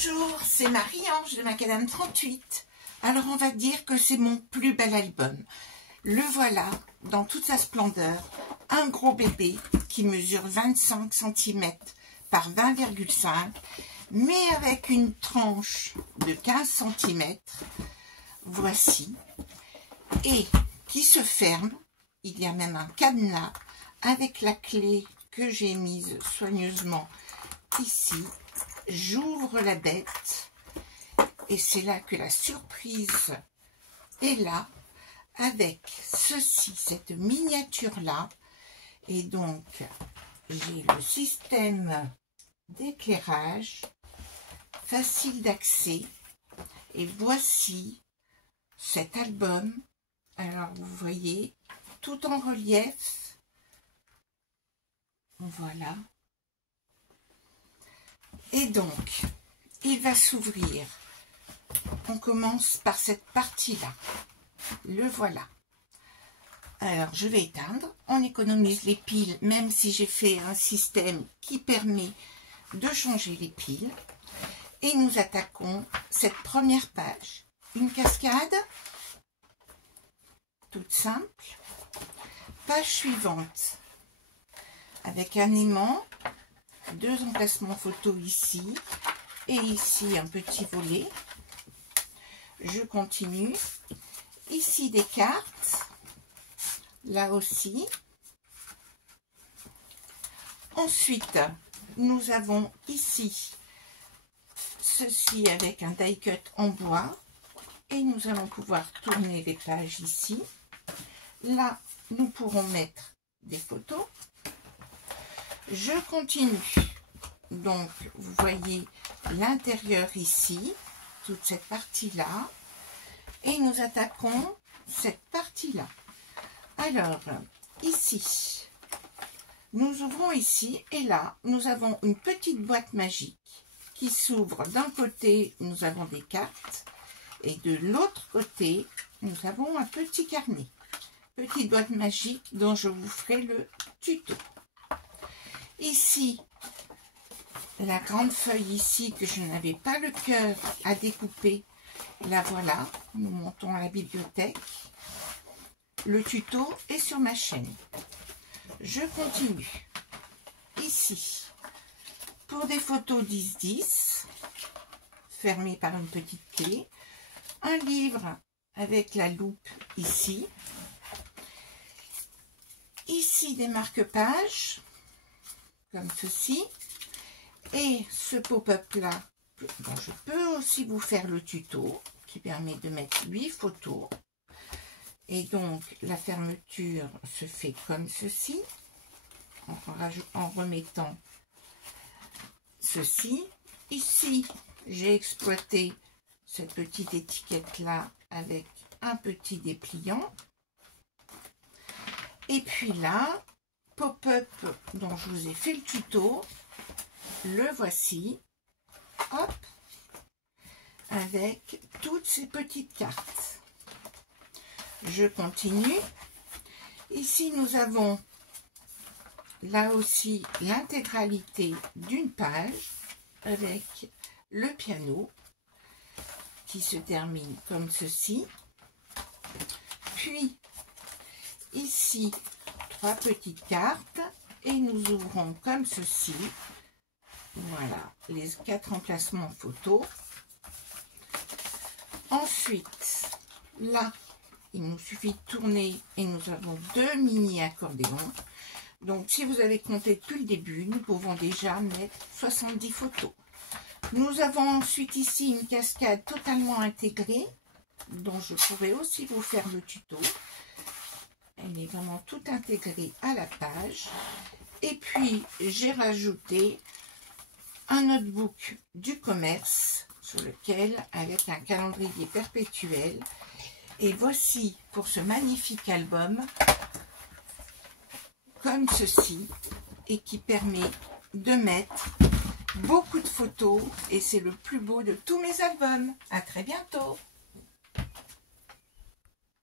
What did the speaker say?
Bonjour, c'est Marie-Ange de Macadam 38. Alors on va dire que c'est mon plus bel album. Le voilà dans toute sa splendeur, un gros bébé qui mesure 25 cm par 20,5 mais avec une tranche de 15 cm, voici, et qui se ferme. Il y a même un cadenas avec la clé que j'ai mise soigneusement ici. J'ouvre la bête et c'est là que la surprise est là, avec ceci, cette miniature là. Et donc j'ai le système d'éclairage facile d'accès, et voici cet album. Alors vous voyez, tout en relief, voilà. Et donc, il va s'ouvrir. On commence par cette partie-là. Le voilà. Alors, je vais éteindre. On économise les piles, même si j'ai fait un système qui permet de changer les piles. Et nous attaquons cette première page. Une cascade, toute simple. Page suivante, avec un aimant. Deux emplacements photo ici et ici un petit volet. Je continue. Ici des cartes, là aussi. Ensuite, nous avons ici ceci avec un die cut en bois et nous allons pouvoir tourner les pages ici. Là, nous pourrons mettre des photos. Je continue, donc vous voyez l'intérieur ici, toute cette partie-là, et nous attaquons cette partie-là. Alors, ici, nous ouvrons ici, et là, nous avons une petite boîte magique qui s'ouvre. D'un côté, nous avons des cartes, et de l'autre côté, nous avons un petit carnet. Petite boîte magique dont je vous ferai le tuto. Ici, la grande feuille ici que je n'avais pas le cœur à découper, la voilà. Nous montons à la bibliothèque. Le tuto est sur ma chaîne. Je continue. Ici, pour des photos 10-10, fermées par une petite clé. Un livre avec la loupe ici. Ici, des marque-pages, comme ceci, et ce pop-up là, bon, je peux aussi vous faire le tuto qui permet de mettre 8 photos, et donc la fermeture se fait comme ceci, en remettant ceci. Ici, j'ai exploité cette petite étiquette là avec un petit dépliant, et puis là, pop-up dont je vous ai fait le tuto, le voici, hop, avec toutes ces petites cartes. Je continue. Ici, nous avons là aussi l'intégralité d'une page avec le piano qui se termine comme ceci. Puis, ici, 3 petites cartes et nous ouvrons comme ceci. Voilà, les 4 emplacements photos. Ensuite, là, il nous suffit de tourner et nous avons 2 mini accordéons. Donc, si vous avez compté depuis le début, nous pouvons déjà mettre 70 photos. Nous avons ensuite ici une cascade totalement intégrée, dont je pourrais aussi vous faire le tuto. Elle est vraiment tout intégrée à la page. Et puis, j'ai rajouté un notebook du commerce sur lequel, avec un calendrier perpétuel. Et voici pour ce magnifique album, comme ceci, et qui permet de mettre beaucoup de photos. Et c'est le plus beau de tous mes albums. À très bientôt.